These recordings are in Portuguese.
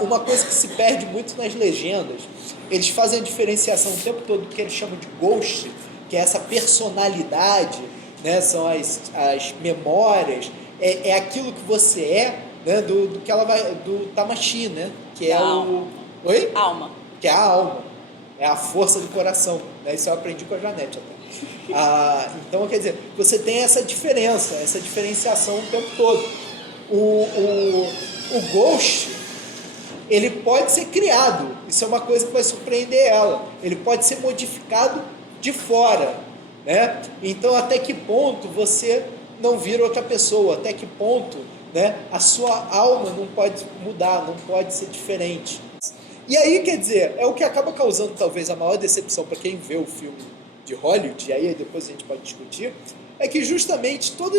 uma coisa que se perde muito nas legendas, eles fazem a diferenciação o tempo todo do que eles chamam de ghost, que é essa personalidade, né? São as memórias, é aquilo que você é, né? Do que ela vai, do Tamashii, né? Que é alma. Oi? Alma. Que é a alma, é a força do coração, né? Isso eu aprendi com a Janete até. Então, quer dizer, você tem essa diferença, essa diferenciação o tempo todo. O Ghost, ele pode ser criado, isso é uma coisa que vai surpreender ela, ele pode ser modificado de fora, né? Então, até que ponto você não vira outra pessoa, até que ponto, né, a sua alma não pode mudar, não pode ser diferente. E aí, quer dizer, é o que acaba causando talvez a maior decepção para quem vê o filme de Hollywood, e aí depois a gente pode discutir, é que justamente toda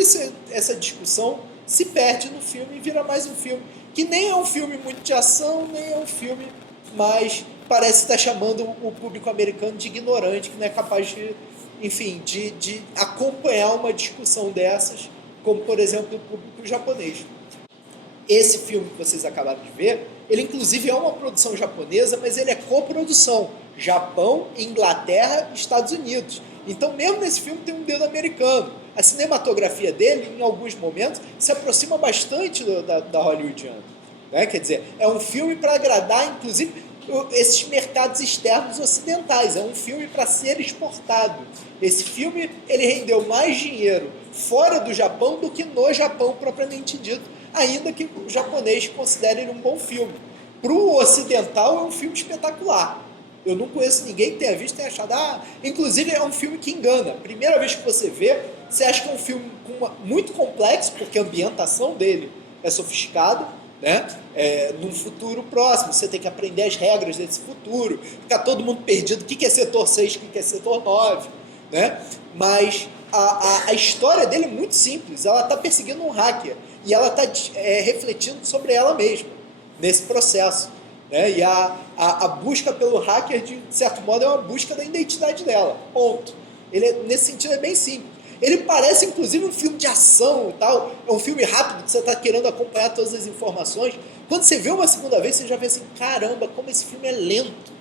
essa discussão se perde no filme e vira mais um filme, que nem é um filme muito de ação, nem é um filme, mas parece estar chamando o público americano de ignorante, que não é capaz de, enfim, de acompanhar uma discussão dessas, como, por exemplo, o público japonês. Esse filme que vocês acabaram de ver, ele inclusive é uma produção japonesa, mas ele é coprodução. Japão, Inglaterra, Estados Unidos. Então, mesmo nesse filme tem um dedo americano. A cinematografia dele, em alguns momentos, se aproxima bastante da hollywoodiana. Né? Quer dizer, é um filme para agradar, inclusive, esses mercados externos ocidentais. É um filme para ser exportado. Esse filme, ele rendeu mais dinheiro fora do Japão do que no Japão propriamente dito, ainda que o japonês considere ele um bom filme. Para o ocidental, é um filme espetacular. Eu não conheço ninguém que tenha visto e tenha achado... Inclusive, é um filme que engana. Primeira vez que você vê, você acha que é um filme muito complexo, porque a ambientação dele é sofiscada, né? Num futuro próximo. Você tem que aprender as regras desse futuro. Fica todo mundo perdido. O que é setor 6, o que é setor 9, né? Mas a história dele é muito simples. Ela está perseguindo um hacker. E ela está refletindo sobre ela mesma, nesse processo. Né? E a busca pelo hacker, de certo modo, é uma busca da identidade dela. Ponto. Nesse sentido, é bem simples. Ele parece, inclusive, um filme de ação e tal. É um filme rápido, que você está querendo acompanhar todas as informações. Quando você vê uma segunda vez, você já vê assim, caramba, como esse filme é lento.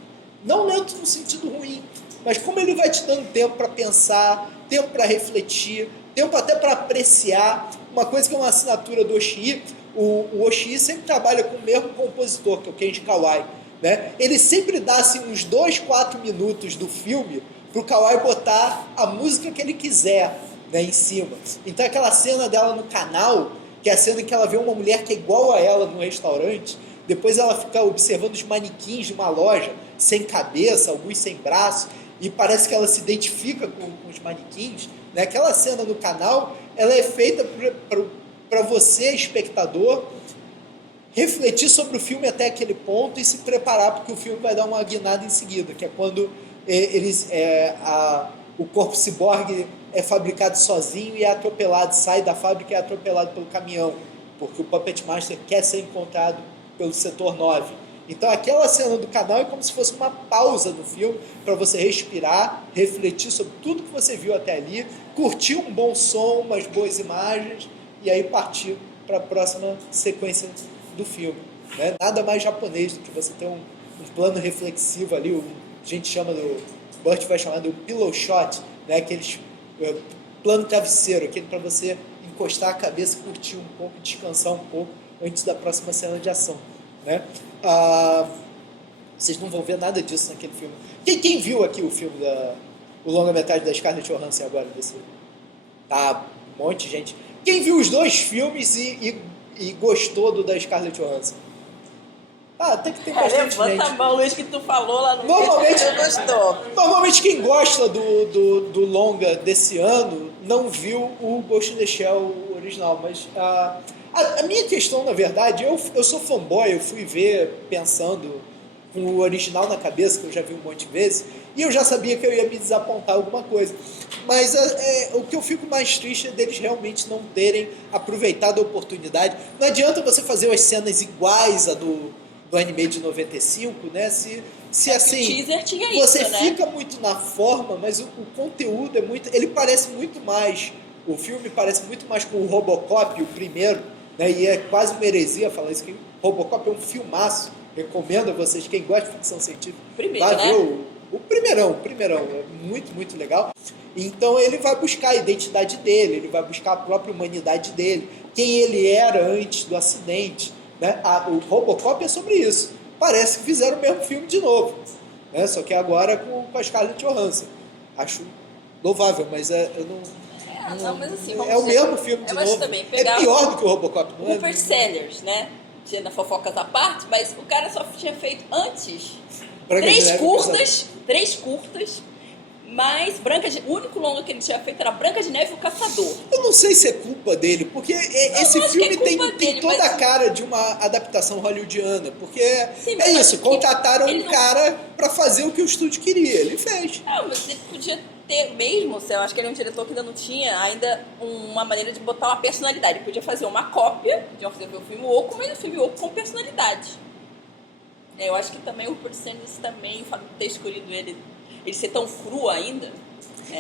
Não lento no sentido ruim, mas como ele vai te dando tempo para pensar, tempo para refletir, tempo até para apreciar. Uma coisa que é uma assinatura do Oshii, o Oshii sempre trabalha com o mesmo compositor, que é o Kenji Kawai. Né? Ele sempre dá assim, uns 2, 4 minutos do filme para o Kawai botar a música que ele quiser, né, em cima. Então aquela cena dela no canal, que é a cena em que ela vê uma mulher que é igual a ela no restaurante, depois ela fica observando os manequins de uma loja, sem cabeça, alguns sem braço, e parece que ela se identifica com os manequins. Né? Aquela cena no canal, ela é feita para você, espectador, refletir sobre o filme até aquele ponto e se preparar, porque o filme vai dar uma guinada em seguida, que é quando o corpo ciborgue é fabricado sozinho e é atropelado, sai da fábrica e é atropelado pelo caminhão, porque o Puppet Master quer ser encontrado pelo setor 9. Então aquela cena do canal é como se fosse uma pausa no filme para você respirar, refletir sobre tudo que você viu até ali, curtir um bom som, umas boas imagens e aí partir para a próxima sequência do filme. Né? Nada mais japonês do que você ter um plano reflexivo ali, a gente chama o Burt vai chamar do pillow shot, né? Aqueles plano travesseiro, aquele para você encostar a cabeça, curtir um pouco, descansar um pouco antes da próxima cena de ação. Né? Vocês não vão ver nada disso naquele filme. Quem viu aqui o filme o longa-metragem da Scarlett Johansson agora? Tá, um monte de gente. Quem viu os dois filmes e gostou do da Scarlett Johansson? Tem que ter bastante gente. Levanta a mão, Luiz, que tu falou lá no Normalmente, vídeo que tu gostou. Normalmente quem gosta do longa desse ano não viu o Ghost in the Shell original, mas a minha questão, na verdade, eu sou fanboy, eu fui ver pensando com o original na cabeça, que eu já vi um monte de vezes, e eu já sabia que eu ia me desapontar alguma coisa. Mas o que eu fico mais triste é deles realmente não terem aproveitado a oportunidade. Não adianta você fazer as cenas iguais a do anime de 95, né? Se assim, o teaser tinha você isso, fica muito na forma, mas o conteúdo é muito... Ele parece muito mais... O filme parece muito mais com o Robocop, o primeiro, né? E é quase uma heresia falar isso, que o Robocop é um filmaço, recomendo a vocês, quem gosta de ficção científica, Primeiro, vai né? ver o primeirão, é muito, muito legal. Então ele vai buscar a identidade dele, ele vai buscar a própria humanidade dele, quem ele era antes do acidente, né? O Robocop é sobre isso. Parece que fizeram o mesmo filme de novo, né? Só que agora com a Scarlett Johansson. Acho louvável, mas eu não... Não, mas assim, é o mesmo filme de mas novo. também É pegar pior do que o Robocop, não é? Rupert Sellers, né? Tinha fofocas à parte, mas o cara só tinha feito antes Branca de Neve, três curtas, mas o único longa que ele tinha feito era Branca de Neve e o Caçador. Eu não sei se é culpa dele, porque esse acho filme que é culpa tem dele, toda mas- a cara de uma adaptação hollywoodiana, porque Sim, é mas acho isso, que contrataram ele um não- cara pra fazer o que o estúdio queria, ele fez. Não, mas ele podia ter mesmo, eu acho que ele é um diretor que ainda não tinha ainda uma maneira de botar uma personalidade. Ele podia fazer uma cópia de um filme oco, mas um filme oco com personalidade. Eu acho que também o Rupert Sellers também, o fato de ter escolhido ele ser tão cru ainda.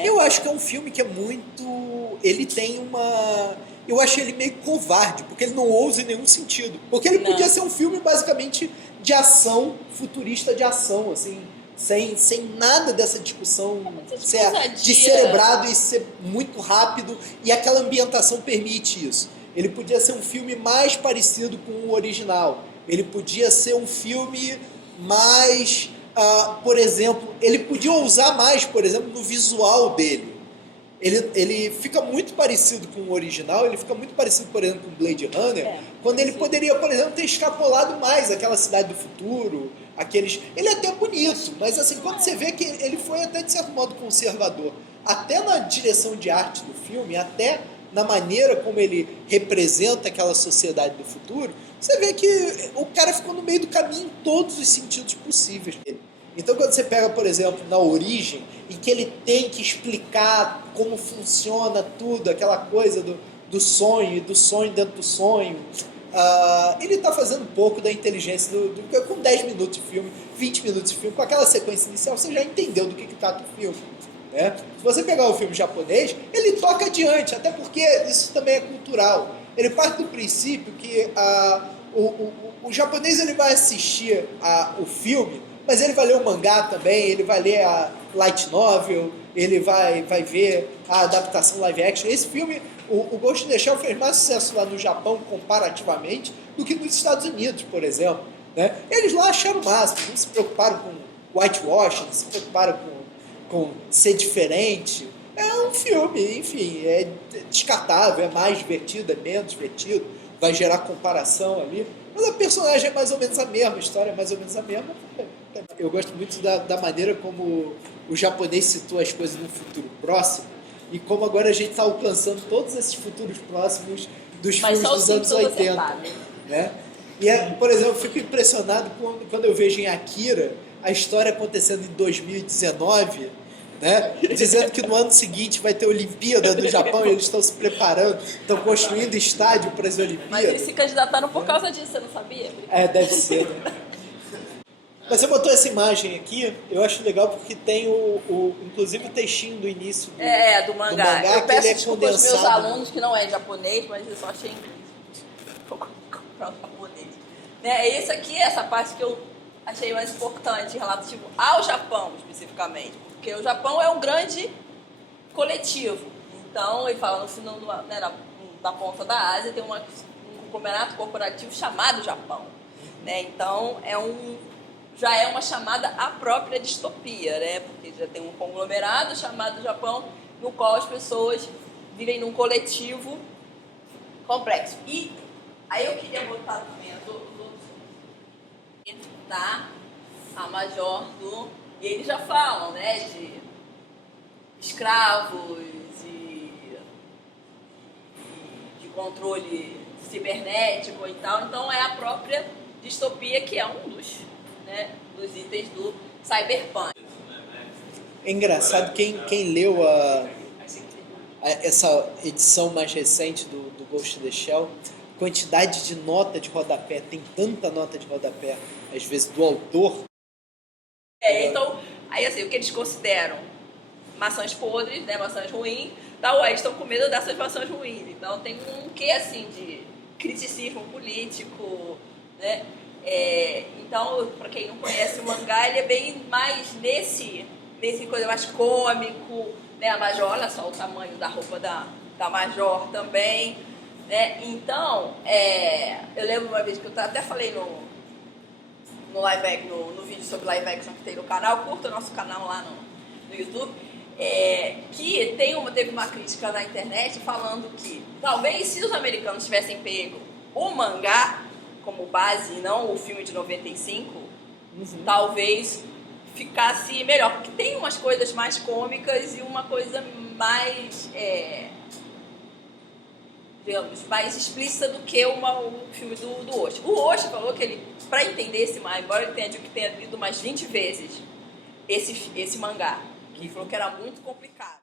Eu acho que é um filme que é muito... Ele tem uma... Eu acho ele meio covarde, porque ele não ousa em nenhum sentido. Porque ele Não. podia ser um filme basicamente de ação, futurista de ação, assim, sem nada dessa discussão ser ousadia. descerebrado e ser muito rápido, e aquela ambientação permite isso. Ele podia ser um filme mais parecido com o original. Ele podia ser um filme mais... por exemplo, ele podia ousar mais, por exemplo, no visual dele. Ele fica muito parecido com o original, ele fica muito parecido, por exemplo, com Blade Runner, quando ele poderia, por exemplo, ter extrapolado mais aquela cidade do futuro, aqueles... Ele é até bonito, mas assim, quando você vê que ele foi até, de certo modo, conservador, até na direção de arte do filme, até na maneira como ele representa aquela sociedade do futuro, você vê que o cara ficou no meio do caminho em todos os sentidos possíveis. Então, quando você pega, por exemplo, na Origem, e que ele tem que explicar como funciona tudo, aquela coisa do sonho e do sonho dentro do sonho, ele está fazendo um pouco da inteligência com 10 minutos de filme, 20 minutos de filme, com aquela sequência inicial, você já entendeu do que trata o filme. Né? Se você pegar o filme japonês, ele toca adiante, até porque isso também é cultural. Ele parte do princípio que o japonês ele vai assistir o filme, mas ele vai ler o mangá também, ele vai ler a light novel, ele vai ver a adaptação live action. Esse filme, o Ghost in the Shell fez mais sucesso lá no Japão, comparativamente, do que nos Estados Unidos, por exemplo. Né? Eles lá acharam o máximo, não se preocuparam com whitewashing, não se preocuparam com ser diferente. É um filme, enfim, é descartável, é mais divertido, é menos divertido, vai gerar comparação ali. Mas a personagem é mais ou menos a mesma, a história é mais ou menos a mesma. Eu gosto muito da maneira como o japonês citou as coisas no futuro próximo e como agora a gente está alcançando todos esses futuros próximos dos filmes dos anos 80. Né? E, por exemplo, eu fico impressionado quando eu vejo em Akira a história acontecendo em 2019, né? Dizendo que no ano seguinte vai ter a Olimpíada do Japão e eles estão se preparando, estão construindo estádio para as Olimpíadas. Mas eles se candidataram por causa disso, você não sabia? Deve ser, né? Mas você botou essa imagem aqui, eu acho legal porque tem inclusive o textinho do início do mangá. Eu peço ele é desculpa aos meus condensado. alunos que não é japonês, mas eu só achei vou comprar um japonês. Esse aqui é essa parte que eu achei mais importante relativo ao Japão, especificamente. Porque o Japão é um grande coletivo. Então, ele fala na ponta da Ásia tem um conglomerado corporativo chamado Japão. Né? Então, já é uma chamada à própria distopia, né? Porque já tem um conglomerado chamado Japão, no qual as pessoas vivem num coletivo complexo. E aí eu queria botar também os outros a major e eles já falam, né, de escravos e de controle cibernético e tal. Então é a própria distopia que é um dos itens do Cyberpunk. É engraçado, quem leu essa edição mais recente do Ghost in the Shell, quantidade de nota de rodapé, tem tanta nota de rodapé, às vezes, do autor. Então, aí assim, o que eles consideram maçãs podres, né, maçãs ruins, tal, aí estão com medo dessas maçãs ruins. Então tem um quê, assim, de criticismo político, né? Então, para quem não conhece o mangá, ele é bem mais nesse coisa mais cômico, né? A Major, olha só o tamanho da roupa da Major também, né? Então, eu lembro uma vez que eu até falei no live action, no vídeo sobre live action que tem no canal, curta o nosso canal lá no YouTube, que teve uma crítica na internet falando que talvez se os americanos tivessem pego o mangá como base e não o filme de 95, talvez ficasse melhor, porque tem umas coisas mais cômicas e uma coisa mais, digamos, mais explícita do que o filme do Oshii. O Oshii falou que ele, para entender esse mangá, embora ele tenha dito que tenha lido umas 20 vezes esse mangá, que falou que era muito complicado.